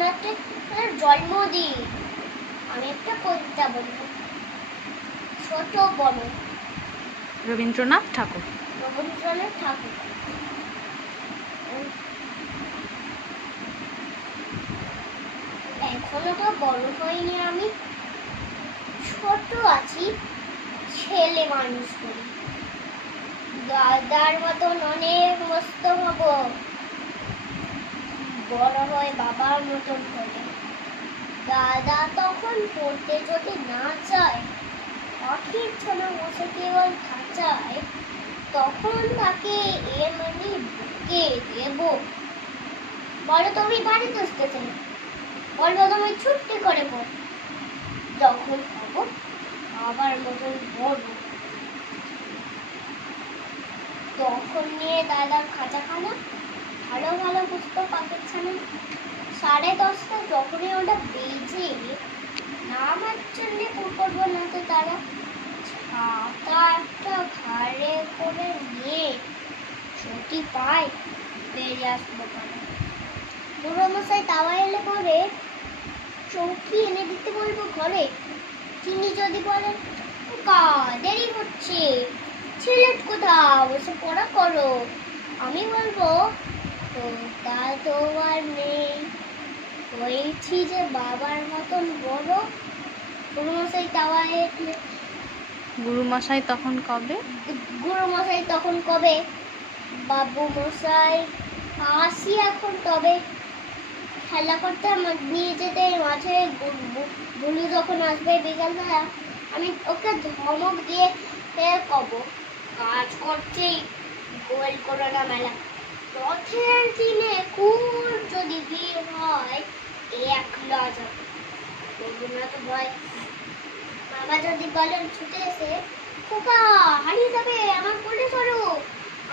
রবীন্দ্রনাথের জন্মদিন। আমি একটা কবিতা বলবো, ছোট বড়। রবীন্দ্রনাথ ঠাকুর। রবীন্দ্রনাথ ঠাকুর। এখনো তো বড় হয়নি, আমি ছোট আছি, ছেলে মানুষ করি। দাদার মতন অনেক মস্ত হব, বড় হয়ে বাবার মতন হবে। দাদা তখন পড়তে যদি না চায়, পাখির ছানা বসে কেবল খাঁচায়, তখন তাকে এমনি বুকে দেব। বলো তুমি বাড়িতে আসতেছে না, বলবো তুমি ছুটি করে পড়। যখন হব বাবার মতন বড়, তখন নিয়ে দাদার খাঁচাখানা ভালো ভালো বুঝতো পাখির ছানা। 10:30 যখনই ওটা বেজে, নামার জন্য করবো না তো তারা, ছাতা একটা ঘাড়ে করে নিয়ে ছুটি পায় বেরিয়ে আসবো পারে। বুড়ো মশাই তাওয়া এলে পরে চৌকি এনে দিতে বলবো ঘরে। তিনি যদি বলেন কা দেরি হচ্ছে, সিলেট কোথাও বসে পড়া করো, আমি বলবো তা তো আর নেই, হয়েছি যে বাবার মতন বড়। গুরুমশাই তাওয়া এলে, গুরুমশাই তখন কবে? গুরুমশাই তখন কবে? বাবু মশাই আসি এখন তবে। খেলা করতে নিয়ে যেতে মাঠে বুলু যখন আসবে বিকালবেলা, আমি ওকে ধমক দিয়ে কব কাজ করছেই, গোল করো না মেলা। রথের দিনে খুব যদি ভিড় হয়, একলা যাবে, রবীন্দ্রনাথ ভয়। বাবা যদি বলেন ছুটে এসে খোকা হারিয়ে যাবে, আমার কোলে সরো,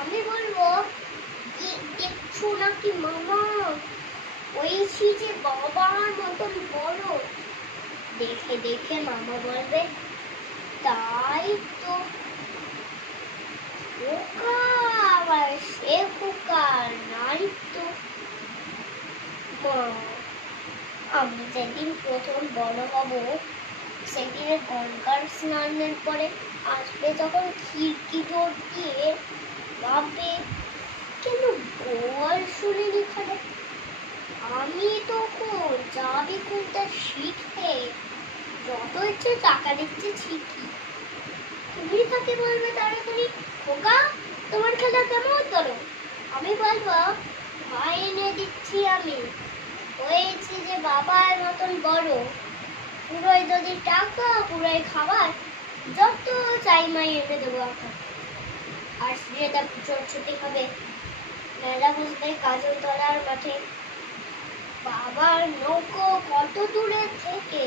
আমি বলবো দেখছো নাকি মামা, হয়েছি যে বাবার মতন বড়। দেখে দেখে মামা বলবে তাই তো, খোকা আবার সে খোকা নাই তো। আমি যেদিন প্রথম বড় হব, সেদিনে গঙ্গার স্নানের পরে আসবে যখন খিড়কি দৌড় দিয়ে, ভাববে কেন বল শুনিনি খানে। আমি তখন যাবি কোনটা শিখে, যত ইচ্ছে টাকা দিচ্ছে শিখি। তুমি তাকে বলবে তাড়াতাড়ি খোকা তোমার খেলা কেমন করো, আমি বলবো ভাই এনে দিচ্ছি আমি, হয়েছি যে বাবার মতন বড়। পুরোই যদি টাকা, পুরোই খাবার, যত চাই মাই এনে দেবো এখন। আর যেটা পুজোর ছুটি হবে, মেলা বসবে কাজল তলার মাঠে। বাবার নৌকো কত দূরে থেকে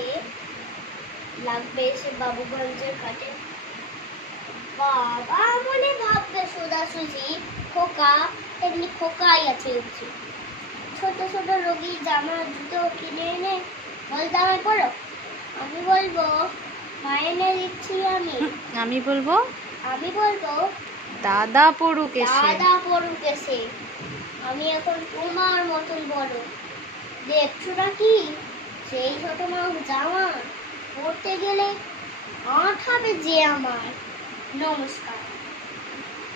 লাগবে এসে বাবুগঞ্জের ঘাটে। বাবা মনে ভাববে সোজাসুজি খোকা এমনি খোকাই আছে উঠছে। ছোট ছোট রোগী জামা জুতো কিনে এনে বলতে আমায় পড়ো, আমি বলবো মায়েনে দিচ্ছি আমি। আমি বলবো দাদা পড়ুক এসে। আমি এখন তোমার মতন বড়, দেখছো নাকি সেই ছোট জামা পড়তে গেলে আঠাবে যে আমার। নমস্কার।